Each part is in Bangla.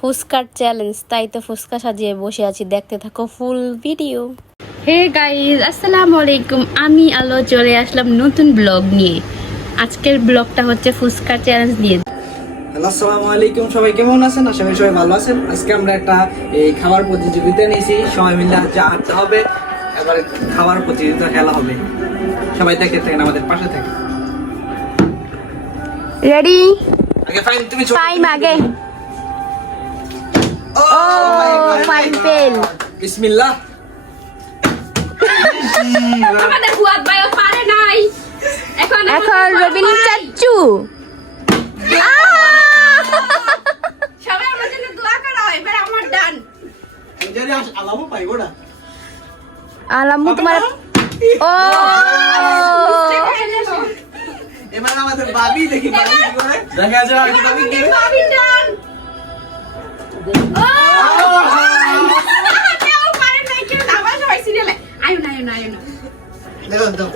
ফুচকার চ্যালেঞ্জ, তাই তো ফুচকা সাজিয়ে বসে আছি। দেখতে থাকো ফুল ভিডিও। হে গাইস, আসসালামু আলাইকুম। আমি আলো চলে আসলাম নতুন ব্লগ নিয়ে। আজকের ব্লগটা হচ্ছে ফুচকার চ্যালেঞ্জ নিয়ে। হ্যালো, আসসালামু আলাইকুম। সবাই কেমন আছেন? আশা করি সবাই ভালো আছেন। আজকে আমরা একটা এই খাবার প্রতিযোগিতা নিয়েছি, সবাই মিলে আনতে হবে, এবারে খাবার প্রতিযোগিতা খেলা হবে। সবাই দেখে থাকেন, আমাদের পাশে থাকেন। রেডি? আগে ফাইন, তুমি টাইম আগে। ও ফাইন পেল। বিসমিল্লাহ। আমাদের হুয়াত ভাই পারে নাই। এখন রবিন চাচ্চু। সবাই আমার জন্য দোয়া করো। এবার আমার ডান। জানি আলামও পাইবো না। আলামু তোমার। ও এবার আমাদের ভাবি, দেখি ভাবি কি করে। দেখা যাক ভাবি কি করে। ভাবি ডান। ও কেউ পারে নাই, কেউ আবার সবাই সিরিয়ালে। আয়ো না। দেখো দাও।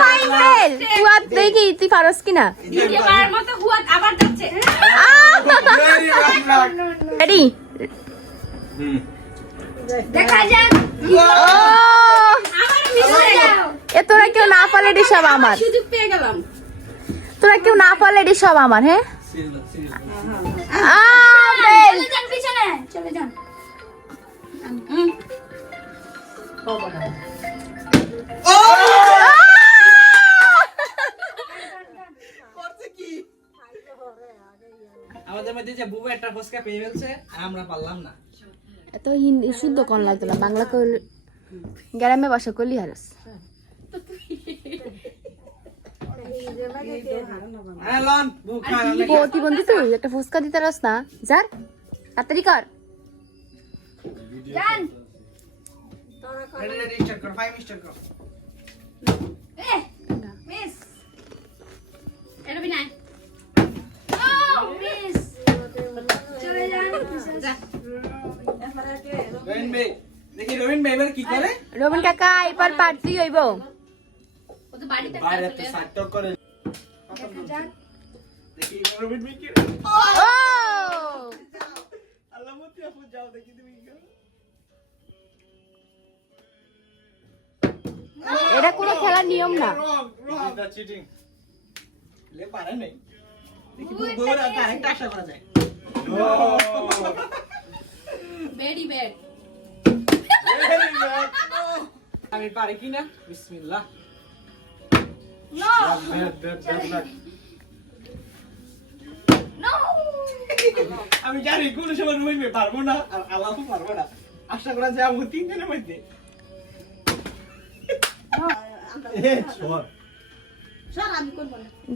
ফাইন পেল। হুয়াত দেখি তুই পারস কিনা। এবার মতো হুয়াত আবার যাচ্ছে। রেডি? দেখা যাক। আমার মিস হয়ে গেল। এ তোরা কেউ না পারলে এটি সব আমার। সুযোগ পেয়ে গেলাম। তোরা কেউ না পারলে এটি সব আমার। হ্যাঁ, চলে যান পিছনে, চলে যান। করছে কি? আমাদের মধ্যে যে বুবু একটা ফুচকা পেয়ে ফেলছে, আমরা পারলাম না। এত হিন্দি শুদ্ধ কোন লাগতো না, বাংলা কইল গ্রামে ভাষা কইলি হারস। হ্যাঁ লন, বুবু খান। প্রতিবন্ধী তুই একটা ফুচকা দিতে রাস না, যার তাড়াতাড়ি কর। যান। রেডি স্টার্ট কর, 5 স্টার্ট কর। মিস। এটা বিনা। ও মিস। চলে যান। যা। রবিন ভাই, দেখি রবিন ভাই এবার কি করে। রবিন কাকা এবার পারতি হইব। ও তো বাড়িতে বাইরে তো আছে। সাইড করে। দেখা যাক। দেখি রবিন ভাই কি। ও আল্লাহ মতি আপু যাও, দেখি তুমি কি করো। এটা কোনো খেলার নিয়ম না। এটা চিটিং। লে পারে নাই। দেখি বুবুর আরেকটা আশা করা যায়। বেডি বেড। আমি পারি কি না? বিসমিল্লাহ। নো। নো। আমি জানি কোন সময় রুমিন ভাই পারবো না, আর আলাপও পারবো না। আশা করা যায় আমি তিনজনের মধ্যে।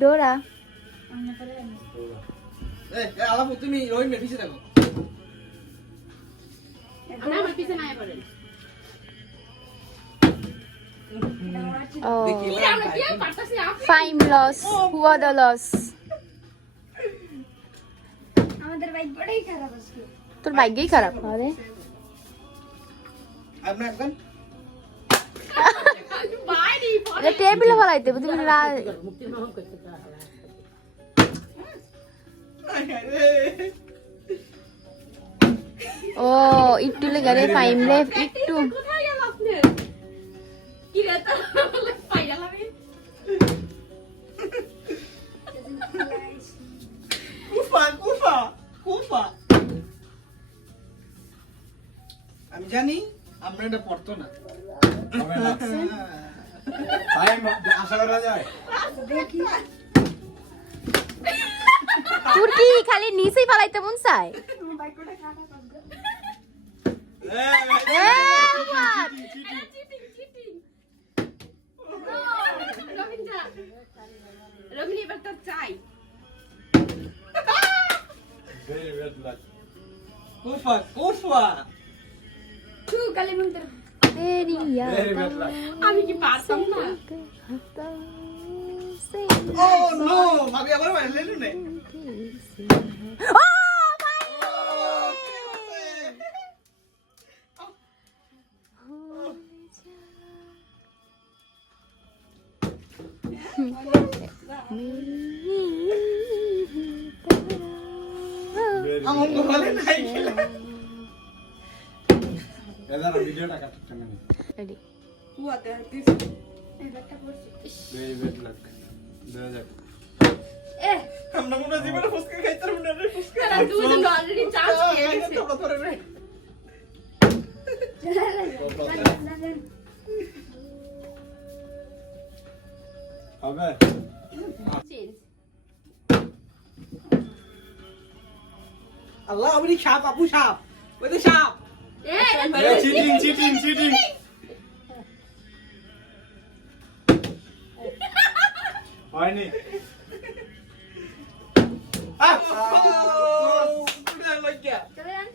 ডোরা আলাপু তুমি রহিম ভাই পিছিয়ে থাকো। আমার পিছনে আয় পড়েন। ও দেখি কি আমরা কি পারতাছি আপনি? ফাইম লস, হুয়া দ্য লস। আমাদের বাইক বড়ই খারাপ আজকে। তোর ভাগ্যই খারাপ। আরে আপনি একদম বাইরে এটা টেবিলে ফলাইতে বুঝলি না। ও একটু লেগারে ফাইম লেফ একটু। কোথায় গেল আপনি? কি রে তো পাই গেল আমি। কুফা। আমি জানি আমরা এটা পড়তো না। আশা করা যায়। তোর কি খালি নিচেই ফলাইতে মন চায়? চিটিং। রবিন যা। রবিন এবার তো চাই। কুফা। তু কালি মন্ত্র। আমি কি পারতাম না? ও নো, ভাবি আবার মারলেন না। আমার মোবাইলে নাই খেলা এদার ভিডিওটা কাটতে না রেডি কুয়াতে দিস এই ব্যাগটা পড়ছি ভেরি বেড লাক দেয়া যাক এ আমরা মনে হয় জীবনে ফুসকা খাইতে পারবো না রে ফুসকা তারা দুজন অলরেডি চান্স পেয়ে গেছে তোমরা ধরে রে হবে চেঞ্জ আল্লাহ আমি সাপ আপু সাপ ওই যে সাপ এ চিটিং চিটিং চিটিং হয়নি চলে যান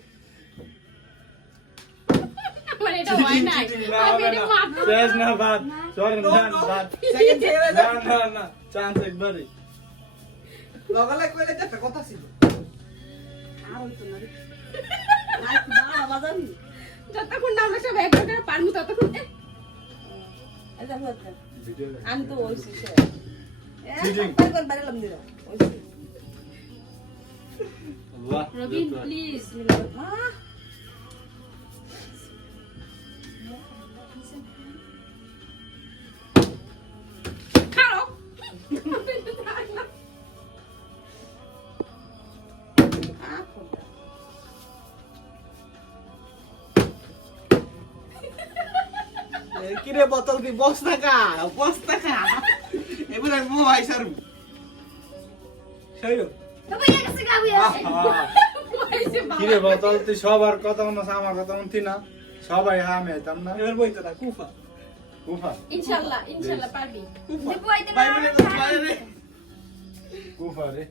মানে এটা হয় নাই আমি এটা মাত্র শেষ না বাদ সরি না বাদ সেকেন্ড না না না চান্স একবারই লগালে কইলে যে একটা কথা ছিল যতক্ষণ না আমরা সব একবার করে পারমু ততক্ষণ ভিডিও আমি তো বলছি চিটিং আল্লাহ রবিন প্লিজ খাও কি রে বোতল কি বস্তা খা এবারে মোবাইল সারু সেই তবে এই কাছে গাবি আছে কইছে বাবা কিরে বোতল তুই সবার কথা মনে আমার কথা মনে না সবাই আমি আইতাম না এবার বইতে না কুফা কুফা ইনশাআল্লাহ পারবি দেবো আইতে না ভাই বলে তো বাইরে রে কুফা রে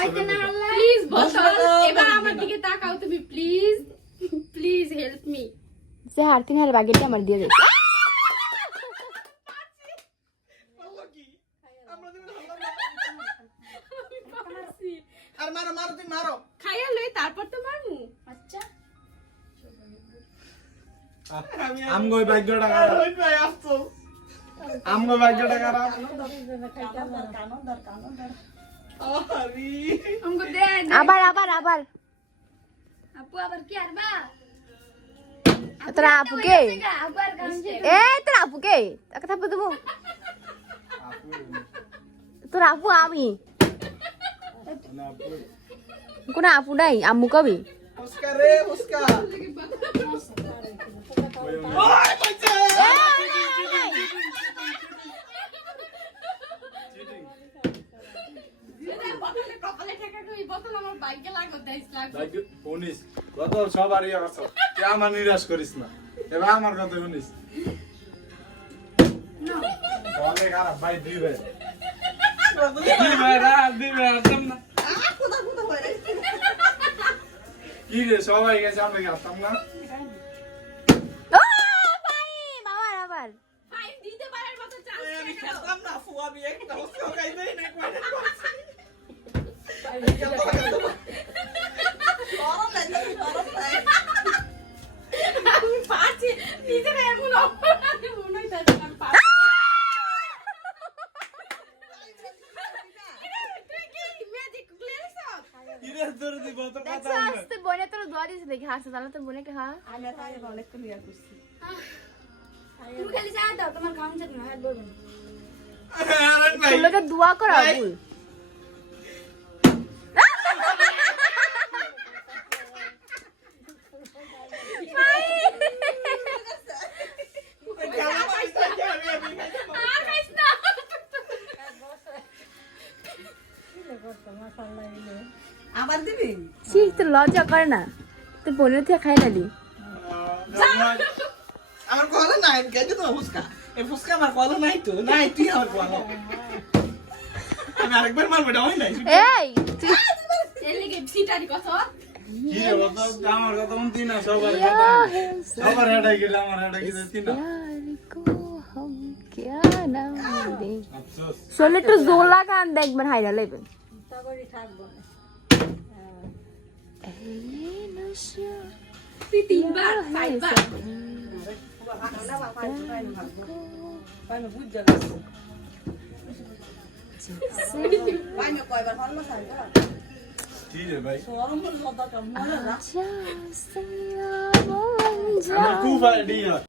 আইতে না প্লিজ বসল এবার আমার দিকে তাকাও তুমি প্লিজ প্লিজ হেল্প মি যে হার 3000 বাগেটটা আমার দিয়ে দে আল্লাহ কি আমরা দিন আর মারো মারো তুমি মারো খাইয়া লই তারপর তো মারমু আচ্ছা আমগো ভাগ্যটা আর খারাপ হই ভাই আফসোস আমগো ভাগ্যটা খারাপ আরে আমগো দে আবার আপু আবার কি আরবা তোরা আপুকে আবার কাছে এ তোরা আপুকে তাকে থাপে দেবো তোরা আপু আমি না কোন আপু নাই আম্মু কবি ফুসকা রে ফুসকা ওই কইছে বোতলে কপালে ঠেকা কই বোতল আমার বাইকে লাগো দেইস লাগো ভাগ্য উনিশ কত সবারই আছে তুই আমার নিরাশ করিস না এবার আমার কথা শুনিস বলে খারাপ ভাই দিবে দিবে আসতাম না কি রে সবাই গেছে আমরা আসতাম না ও ভাই আবার ফাইন দিতে পারার মতো চান্স আমি পেয়ে গেল খেলতাম না ফুয়া আমি একটা ফুসকা খাই দেই না কয়টা আমি পাচ্ছি নিজের এমন অপরাধে মনে হইতাছে আমি পাচ্ছি তুই কি ম্যাজিক ক্লিয়ার সব কিরে তোর দিব তো কথা দেখছো আস্তে বনে তোর দোয়া দিছে দেখি হাসছে তাহলে তোর বনে কে হা তুমি খালি যা দাও তোমার কাউন্ট চেক না হাত বলবেন আরে ভাই তোর লোকে দোয়া করা ভুল আর খাইছ না আবার দিবি ছি তোর লজ্জা করে না তোর বোনের থেকে খাই নালি আমার কলা নাই কেন তো ফুসকা এই ফুসকা আমার কলা নাই তো নাই তুই আমার কলা আমি আরেকবার মারবো এটা হয় নাই এই তুই এর লিগে সিটারি কত কি রে বলতো আমার কথা শুনতি না সবার হেডাই গেলে আমার হেডাই গেলে তিন प्यार को हम क्या नाम दे আফসোস শোলে একটু জোলা গান দেখবেন হাইরা লাইবেন তগরই থাকবো না তুই তিনবার চারবার পাইনো বুঝ যাবে পাইনো কয়বার হল না সাইবা কি রে ভাই সরম লতা কাম মনে রাখ আচ্ছা, আমার খুব আইডিয়া